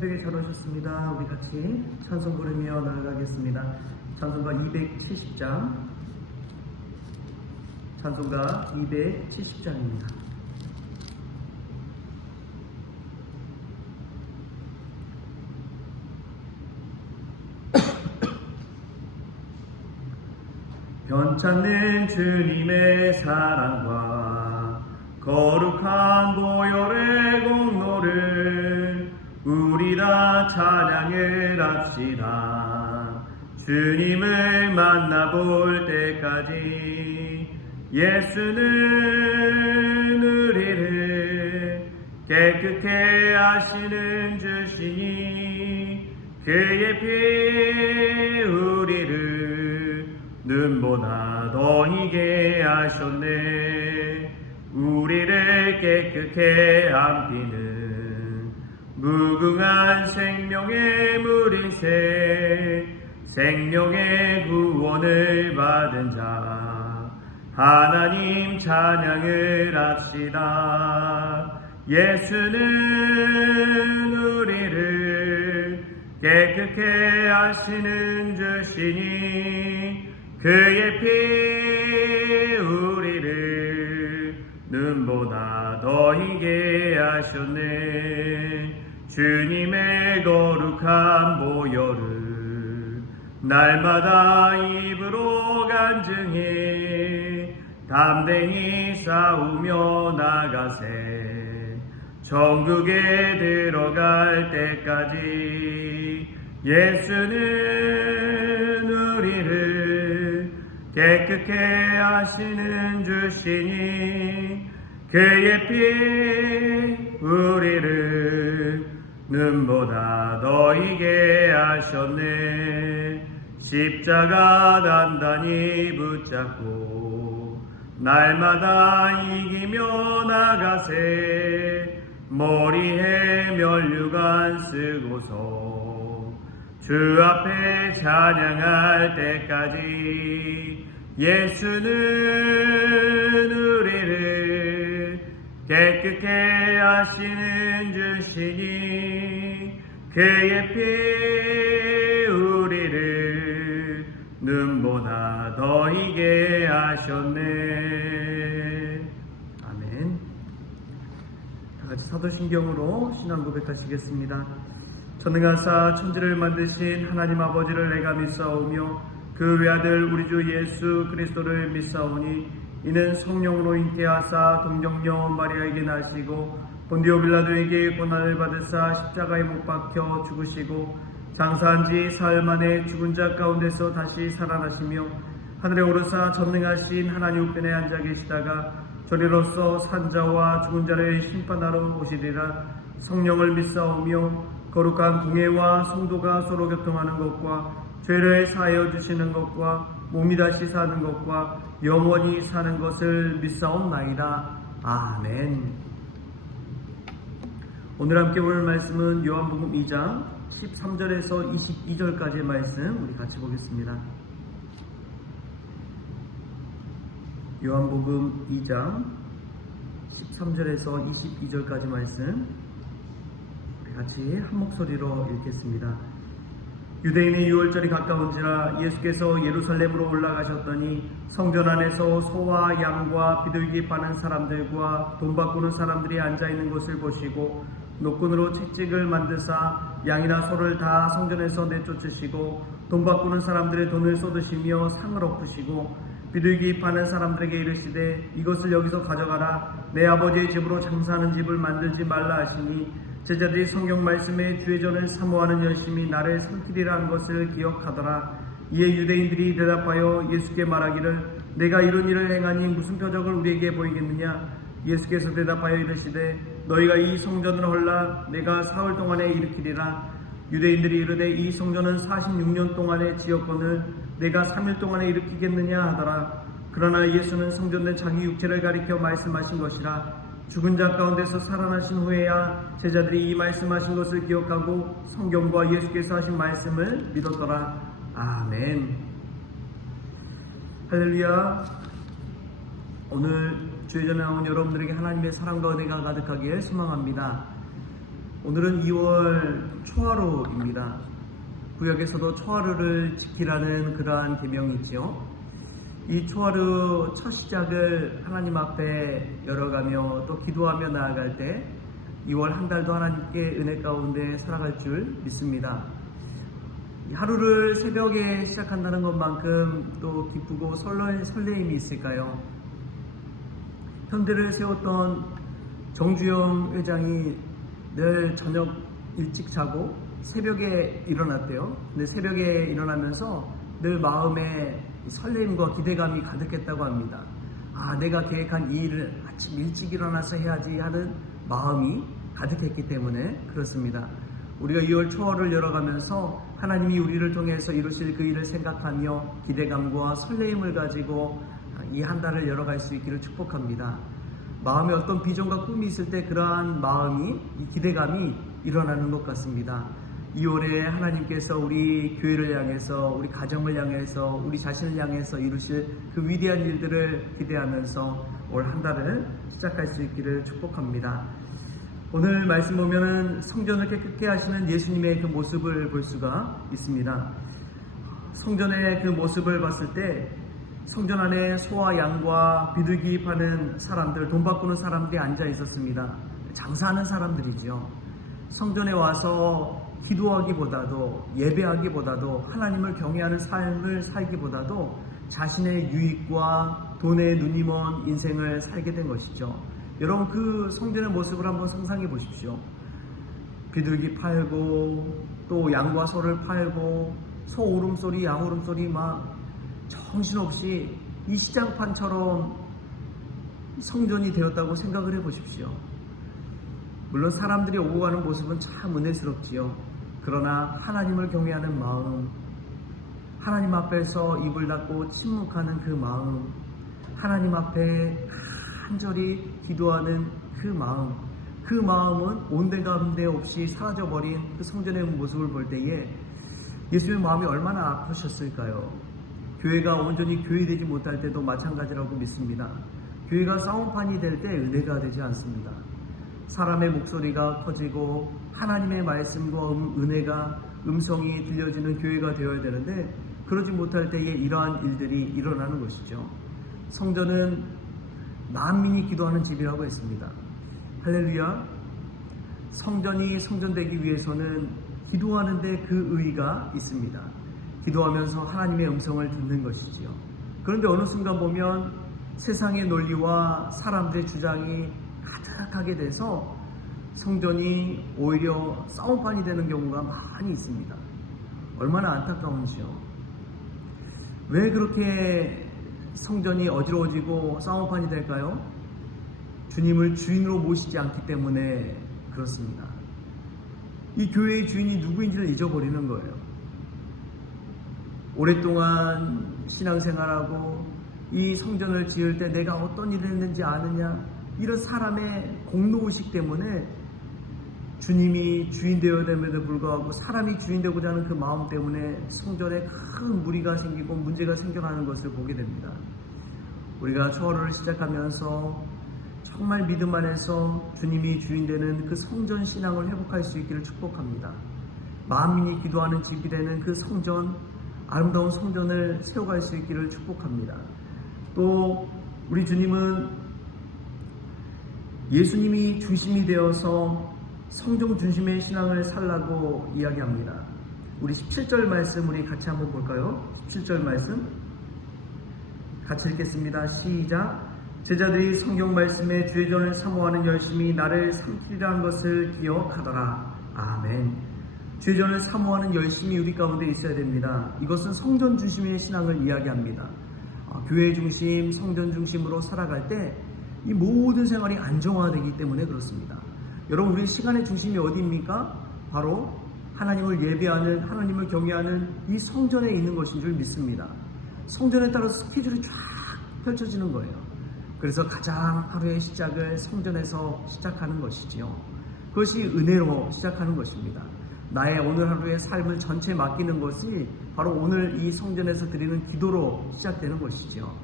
새벽에 잘 오셨습니다. 우리 같이 찬송 부르며 나아가겠습니다. 찬송가 270장, 찬송가 270장입니다. 변찮는 주님의 사랑과 거룩한 보혈의 공로를 우리 다 찬양을 합시다. 주님을 만나볼 때까지 예수는 우리를 깨끗게 하시는 주시니 그의 피 우리를 눈보다 더 희게 하셨네. 우리를 깨끗게 한 피는 무궁한 생명의 물이세. 생명의 구원을 받은 자 하나님 찬양을 합시다. 예수는 우리를 깨끗게 하시는 주시니 그의 피 우리를 눈보다 더 희게 하셨네. 주님의 거룩한 보혈을 날마다 입으로 간증해 담대히 싸우며 나가세. 천국에 들어갈 때까지 예수는 우리를 깨끗게 하시는 주시니 그의 피 우리를 눈보다 더 희게 하셨네. 십자가 단단히 붙잡고 날마다 이기며 나가세. 머리에 면류관 쓰고서 주 앞에 찬양할 때까지 예수는 우리를 깨끗게 하시는 주시니 그의 피 우리를 눈보다 더 희게 하셨네. 아멘. 다같이 사도신경으로 신앙 고백하시겠습니다. 전능하사 천지를 만드신 하나님 아버지를 내가 믿사오며 그 외아들 우리 주 예수 그리스도를 믿사오니 이는 성령으로 잉태하사 동정녀 마리아에게 나시고 본디오 빌라도에게 고난을 받으사 십자가에 못 박혀 죽으시고 장사한 지 사흘 만에 죽은 자 가운데서 다시 살아나시며 하늘에 오르사 전능하신 하나님 우편에 앉아 계시다가 저리로서 산자와 죽은 자를 심판하러 오시리라. 성령을 믿사오며 거룩한 공회와 성도가 서로 교통하는 것과 죄를 사하여 주시는 것과 몸이 다시 사는 것과 영원히 사는 것을 믿사옵나이다. 아멘. 오늘 함께 볼 말씀은 요한복음 2장 13절에서 22절까지의 말씀 우리 같이 보겠습니다. 요한복음 2장 13절에서 22절까지 말씀 우리 같이 한 목소리로 읽겠습니다. 유대인의 유월절이 가까운지라 예수께서 예루살렘으로 올라가셨더니 성전 안에서 소와 양과 비둘기 파는 사람들과 돈 바꾸는 사람들이 앉아있는 것을 보시고 노끈으로 채찍을 만드사 양이나 소를 다 성전에서 내쫓으시고 돈 바꾸는 사람들의 돈을 쏟으시며 상을 엎으시고 비둘기 파는 사람들에게 이르시되 이것을 여기서 가져가라. 내 아버지의 집으로 장사하는 집을 만들지 말라 하시니 제자들이 성경 말씀에 주의 전을 사모하는 열심히 나를 삼키리라 한 것을 기억하더라. 이에 유대인들이 대답하여 예수께 말하기를 내가 이런 일을 행하니 무슨 표적을 우리에게 보이겠느냐. 예수께서 대답하여 이르시되 너희가 이 성전을 헐라 내가 사흘 동안에 일으키리라. 유대인들이 이르되 이 성전은 46년 동안에 지었거늘 내가 3일 동안에 일으키겠느냐 하더라. 그러나 예수는 성전된 자기 육체를 가리켜 말씀하신 것이라. 죽은 자 가운데서 살아나신 후에야 제자들이 이 말씀하신 것을 기억하고 성경과 예수께서 하신 말씀을 믿었더라. 아멘. 할렐루야. 오늘 주의 전에 나온 여러분들에게 하나님의 사랑과 은혜가 가득하기를 소망합니다. 오늘은 2월 초하루입니다. 구약에서도 초하루를 지키라는 그러한 계명이 있죠. 이 초하루 첫 시작을 하나님 앞에 열어가며 또 기도하며 나아갈 때 2월 한 달도 하나님께 은혜 가운데 살아갈 줄 믿습니다. 하루를 새벽에 시작한다는 것만큼 또 기쁘고 설레임이 있을까요? 현대를 세웠던 정주영 회장이 늘 저녁 일찍 자고 새벽에 일어났대요. 근데 새벽에 일어나면서 늘 마음에 설레임과 기대감이 가득했다고 합니다. 내가 계획한 이 일을 아침 일찍 일어나서 해야지 하는 마음이 가득했기 때문에 그렇습니다. 우리가 2월 초하루를 열어가면서 하나님이 우리를 통해서 이루실 그 일을 생각하며 기대감과 설레임을 가지고 이 한 달을 열어갈 수 있기를 축복합니다. 마음에 어떤 비전과 꿈이 있을 때 그러한 마음이, 이 기대감이 일어나는 것 같습니다. 2월에 하나님께서 우리 교회를 향해서, 우리 가정을 향해서, 우리 자신을 향해서 이루실 그 위대한 일들을 기대하면서 올 한 달을 시작할 수 있기를 축복합니다. 오늘 말씀 보면은 성전을 깨끗게 하시는 예수님의 그 모습을 볼 수가 있습니다. 성전의 그 모습을 봤을 때 성전 안에 소와 양과 비둘기 파는 사람들, 돈 바꾸는 사람들이 앉아 있었습니다. 장사하는 사람들이죠. 성전에 와서 기도하기보다도, 예배하기보다도, 하나님을 경외하는 삶을 살기보다도 자신의 유익과 돈에 눈이 먼 인생을 살게 된 것이죠. 여러분, 그 성전의 모습을 한번 상상해 보십시오. 비둘기 팔고 또 양과 소를 팔고 소 울음소리, 양 울음소리 막 정신없이 이 시장판처럼 성전이 되었다고 생각을 해 보십시오. 물론 사람들이 오고 가는 모습은 참 은혜스럽지요. 그러나 하나님을 경외하는 마음, 하나님 앞에서 입을 닫고 침묵하는 그 마음, 하나님 앞에 간절히 기도하는 그 마음은 온데간데 없이 사라져버린 그 성전의 모습을 볼 때에 예수님의 마음이 얼마나 아프셨을까요? 교회가 온전히 교회되지 못할 때도 마찬가지라고 믿습니다. 교회가 싸움판이 될 때 은혜가 되지 않습니다. 사람의 목소리가 커지고 하나님의 말씀과 은혜가 음성이 들려지는 교회가 되어야 되는데 그러지 못할 때에 이러한 일들이 일어나는 것이죠. 성전은 만민이 기도하는 집이라고 했습니다. 할렐루야. 성전이 성전되기 위해서는 기도하는데 그 의의가 있습니다. 기도하면서 하나님의 음성을 듣는 것이지요. 그런데 어느 순간 보면 세상의 논리와 사람들의 주장이 가득하게 돼서 성전이 오히려 싸움판이 되는 경우가 많이 있습니다. 얼마나 안타까운지요. 왜 그렇게 성전이 어지러워지고 싸움판이 될까요? 주님을 주인으로 모시지 않기 때문에 그렇습니다. 이 교회의 주인이 누구인지를 잊어버리는 거예요. 오랫동안 신앙생활하고 이 성전을 지을 때 내가 어떤 일을 했는지 아느냐, 이런 사람의 공로의식 때문에 주님이 주인 되어야 됨에도 불구하고 사람이 주인 되고자 하는 그 마음 때문에 성전에 큰 무리가 생기고 문제가 생겨나는 것을 보게 됩니다. 우리가 초하루를 시작하면서 정말 믿음 안에서 주님이 주인 되는 그 성전 신앙을 회복할 수 있기를 축복합니다. 만민이 기도하는 집이 되는 그 성전, 아름다운 성전을 세워갈 수 있기를 축복합니다. 또 우리 주님은 예수님이 중심이 되어서 성전 중심의 신앙을 살라고 이야기합니다. 우리 17절 말씀 우리 같이 한번 볼까요? 17절 말씀 같이 읽겠습니다. 시작. 제자들이 성경 말씀에 주의 전을 사모하는 열심히 나를 삼키리라는 것을 기억하더라. 아멘. 주의 전을 사모하는 열심이 우리 가운데 있어야 됩니다. 이것은 성전 중심의 신앙을 이야기합니다. 교회 중심, 성전 중심으로 살아갈 때 이 모든 생활이 안정화되기 때문에 그렇습니다. 여러분, 우리 시간의 중심이 어디입니까? 바로 하나님을 예배하는, 하나님을 경외하는 이 성전에 있는 것인 줄 믿습니다. 성전에 따라서 스케줄이 쫙 펼쳐지는 거예요. 그래서 가장 하루의 시작을 성전에서 시작하는 것이지요. 그것이 은혜로 시작하는 것입니다. 나의 오늘 하루의 삶을 전체 맡기는 것이 바로 오늘 이 성전에서 드리는 기도로 시작되는 것이죠.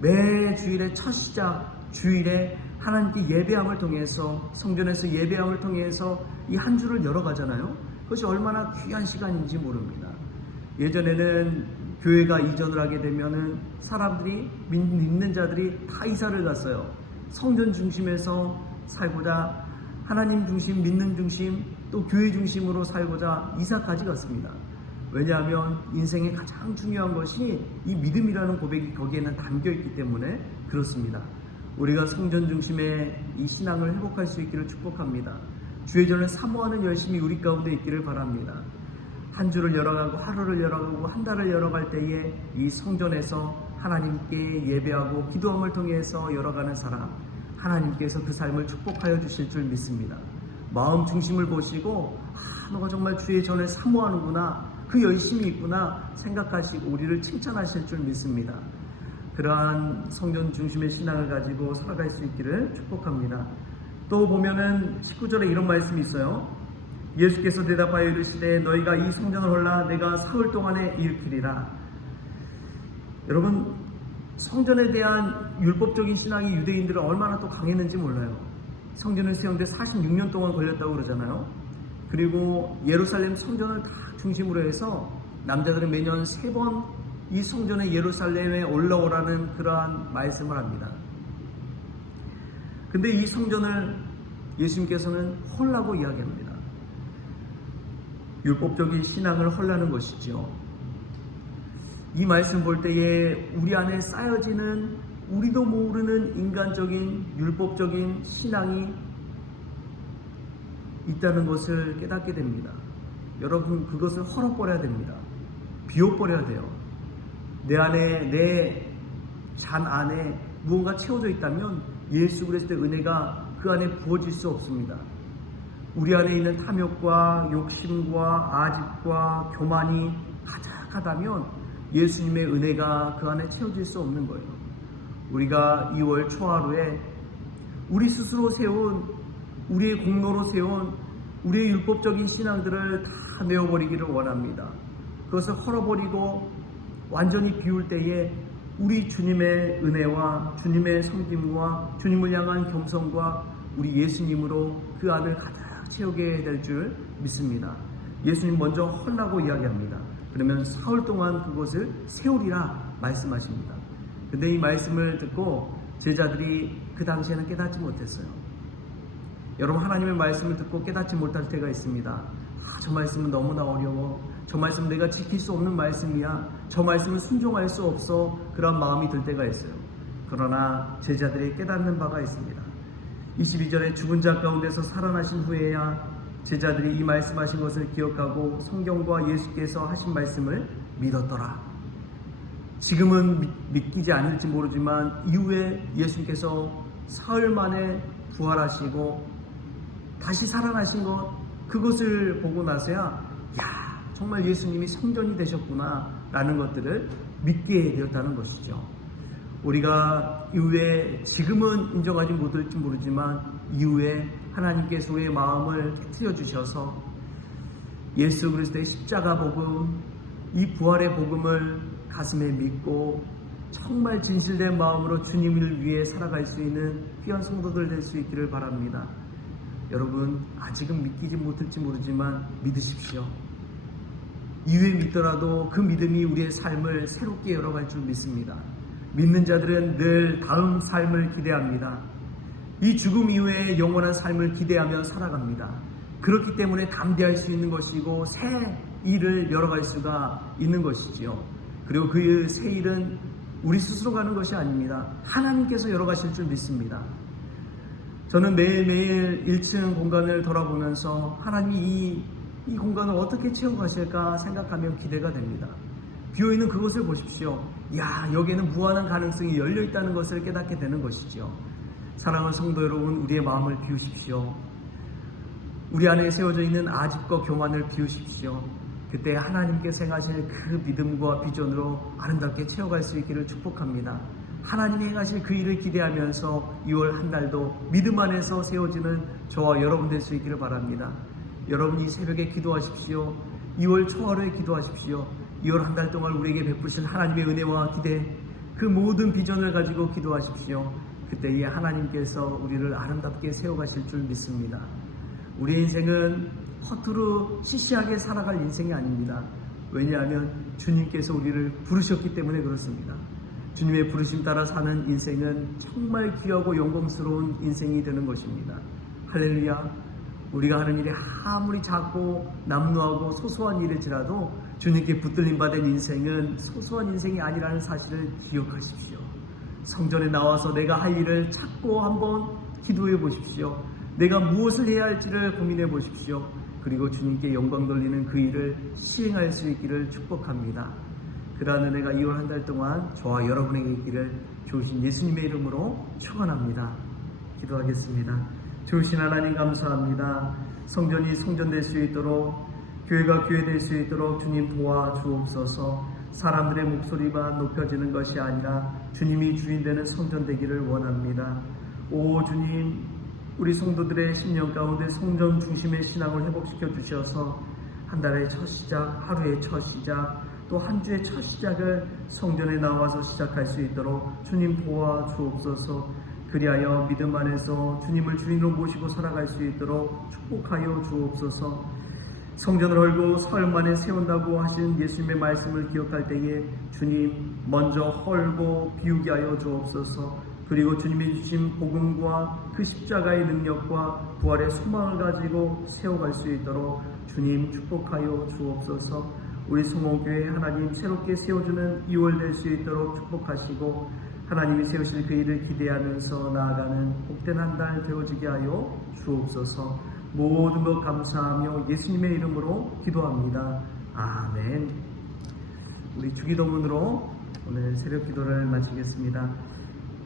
매 주일의 첫 시작, 주일에 하나님께 예배함을 통해서, 성전에서 예배함을 통해서 이 한 주를 열어가잖아요. 그것이 얼마나 귀한 시간인지 모릅니다. 예전에는 교회가 이전을 하게 되면은 사람들이, 믿는 자들이 다 이사를 갔어요. 성전 중심에서 살고자, 하나님 중심, 믿는 중심, 또 교회 중심으로 살고자 이사까지 갔습니다. 왜냐하면 인생의 가장 중요한 것이 이 믿음이라는 고백이 거기에는 담겨있기 때문에 그렇습니다. 우리가 성전 중심의 이 신앙을 회복할 수 있기를 축복합니다. 주의 전을 사모하는 열심이 우리 가운데 있기를 바랍니다. 한 주를 열어가고 하루를 열어가고 한 달을 열어갈 때에 이 성전에서 하나님께 예배하고 기도함을 통해서 열어가는 사람, 하나님께서 그 삶을 축복하여 주실 줄 믿습니다. 마음 중심을 보시고 너가 정말 주의 전을 사모하는구나, 그 열심이 있구나 생각하시고 우리를 칭찬하실 줄 믿습니다. 그러한 성전 중심의 신앙을 가지고 살아갈 수 있기를 축복합니다. 또 보면은 19절에 이런 말씀이 있어요. 예수께서 대답하여 이르시되 너희가 이 성전을 헐라 내가 사흘 동안에 일으키리라. 여러분, 성전에 대한 율법적인 신앙이 유대인들은 얼마나 또 강했는지 몰라요. 성전을 세우는데 46년 동안 걸렸다고 그러잖아요. 그리고 예루살렘 성전을 다 중심으로 해서 남자들은 매년 3번 이 성전의 예루살렘에 올라오라는 그러한 말씀을 합니다. 근데 이 성전을 예수님께서는 헐라고 이야기합니다. 율법적인 신앙을 헐라는 것이죠. 이 말씀 볼 때에 우리 안에 쌓여지는 우리도 모르는 인간적인 율법적인 신앙이 있다는 것을 깨닫게 됩니다. 여러분, 그것을 헐어버려야 됩니다. 비워버려야 돼요. 내 안에, 내 잔 안에 무언가 채워져 있다면 예수 그리스도의 은혜가 그 안에 부어질 수 없습니다. 우리 안에 있는 탐욕과 욕심과 아집과 교만이 가득하다면 예수님의 은혜가 그 안에 채워질 수 없는 거예요. 우리가 2월 초하루에 우리 스스로 세운, 우리의 공로로 세운 우리의 율법적인 신앙들을 다 내어버리기를 원합니다. 그것을 헐어버리고 완전히 비울 때에 우리 주님의 은혜와 주님의 섬김과 주님을 향한 겸손과 우리 예수님으로 그 안을 가득 채우게 될 줄 믿습니다. 예수님 먼저 헐라고 이야기합니다. 그러면 사흘 동안 그것을 세우리라 말씀하십니다. 근데 이 말씀을 듣고 제자들이 그 당시에는 깨닫지 못했어요. 여러분, 하나님의 말씀을 듣고 깨닫지 못할 때가 있습니다. 저 말씀은 너무나 어려워. 저 말씀은 내가 지킬 수 없는 말씀이야. 저 말씀은 순종할 수 없어. 그런 마음이 들 때가 있어요. 그러나 제자들이 깨닫는 바가 있습니다. 22절에 죽은 자 가운데서 살아나신 후에야 제자들이 이 말씀하신 것을 기억하고 성경과 예수께서 하신 말씀을 믿었더라. 지금은 믿기지 않을지 모르지만 이후에 예수님께서 사흘 만에 부활하시고 다시 살아나신 것, 그것을 보고 나서야 정말 예수님이 성전이 되셨구나 라는 것들을 믿게 되었다는 것이죠. 우리가 이후에, 지금은 인정하지 못할지 모르지만 이후에 하나님께서 우리의 마음을 깨트려 주셔서 예수 그리스도의 십자가 복음, 이 부활의 복음을 가슴에 믿고 정말 진실된 마음으로 주님을 위해 살아갈 수 있는 귀한 성도들 될 수 있기를 바랍니다. 여러분, 아직은 믿기지 못할지 모르지만 믿으십시오. 이후에 믿더라도 그 믿음이 우리의 삶을 새롭게 열어갈 줄 믿습니다. 믿는 자들은 늘 다음 삶을 기대합니다. 이 죽음 이후에 영원한 삶을 기대하며 살아갑니다. 그렇기 때문에 담대할 수 있는 것이고 새 일을 열어갈 수가 있는 것이지요. 그리고 그 새 일은 우리 스스로 가는 것이 아닙니다. 하나님께서 열어가실 줄 믿습니다. 저는 매일매일 1층 공간을 돌아보면서 하나님이 이 공간을 어떻게 채워가실까 생각하면 기대가 됩니다. 비어있는 그곳을 보십시오. 여기에는 무한한 가능성이 열려있다는 것을 깨닫게 되는 것이죠. 사랑하는 성도 여러분, 우리의 마음을 비우십시오. 우리 안에 세워져 있는 아집과 교만을 비우십시오. 그때 하나님께서 행하실 그 믿음과 비전으로 아름답게 채워갈 수 있기를 축복합니다. 하나님이 행하실 그 일을 기대하면서 2월 한 달도 믿음 안에서 세워지는 저와 여러분 될 수 있기를 바랍니다. 여러분, 이 새벽에 기도하십시오. 2월 초하루에 기도하십시오. 2월 한 달 동안 우리에게 베푸신 하나님의 은혜와 기대, 그 모든 비전을 가지고 기도하십시오. 그때에 하나님께서 우리를 아름답게 세워가실 줄 믿습니다. 우리의 인생은 허투루 시시하게 살아갈 인생이 아닙니다. 왜냐하면 주님께서 우리를 부르셨기 때문에 그렇습니다. 주님의 부르심 따라 사는 인생은 정말 귀하고 영광스러운 인생이 되는 것입니다. 할렐루야. 우리가 하는 일이 아무리 작고 남루하고 소소한 일일지라도 주님께 붙들림 받은 인생은 소소한 인생이 아니라는 사실을 기억하십시오. 성전에 나와서 내가 할 일을 찾고 한번 기도해 보십시오. 내가 무엇을 해야 할지를 고민해 보십시오. 그리고 주님께 영광 돌리는 그 일을 시행할 수 있기를 축복합니다. 그러한 은혜가 2월 한 달 동안 저와 여러분에게 있기를 좋으신 예수님의 이름으로 축원합니다. 기도하겠습니다. 좋으신 하나님 감사합니다. 성전이 성전될 수 있도록, 교회가 교회될 수 있도록 주님 도와주옵소서. 사람들의 목소리만 높여지는 것이 아니라 주님이 주인 되는 성전 되기를 원합니다. 오 주님, 우리 성도들의 신령 가운데 성전 중심의 신앙을 회복시켜 주셔서 한 달의 첫 시작, 하루의 첫 시작, 또 한 주의 첫 시작을 성전에 나와서 시작할 수 있도록 주님 도와주옵소서. 그리하여 믿음 안에서 주님을 주인으로 모시고 살아갈 수 있도록 축복하여 주옵소서. 성전을 헐고 사흘 만에 세운다고 하신 예수님의 말씀을 기억할 때에 주님 먼저 헐고 비우게 하여 주옵소서. 그리고 주님이 주신 복음과 그 십자가의 능력과 부활의 소망을 가지고 세워갈 수 있도록 주님 축복하여 주옵소서. 우리 성호교회 하나님 새롭게 세워주는 2월 될 수 있도록 축복하시고 하나님이 세우실 그 일을 기대하면서 나아가는 복된 한 달 되어지게 하여 주옵소서. 모든 것 감사하며 예수님의 이름으로 기도합니다. 아멘. 우리 주기도문으로 오늘 새벽 기도를 마치겠습니다.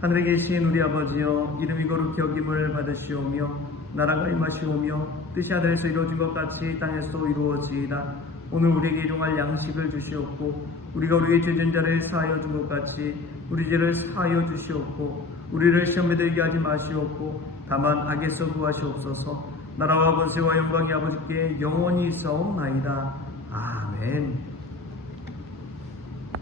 하늘에 계신 우리 아버지여, 이름이 거룩히 여김을 받으시오며 나라가 임하시오며 뜻이 하늘에서 이루어진 것 같이 땅에서도 이루어지이다. 오늘 우리에게 일용할 양식을 주시옵고 우리가 우리의 죄진 자를 사하여 준 것 같이 우리 죄를 사하여 주시옵고 우리를 시험에 들게 하지 마시옵고 다만 악에서 구하시옵소서. 나라와 권세와 영광이 아버지께 영원히 있사옵나이다. 아멘.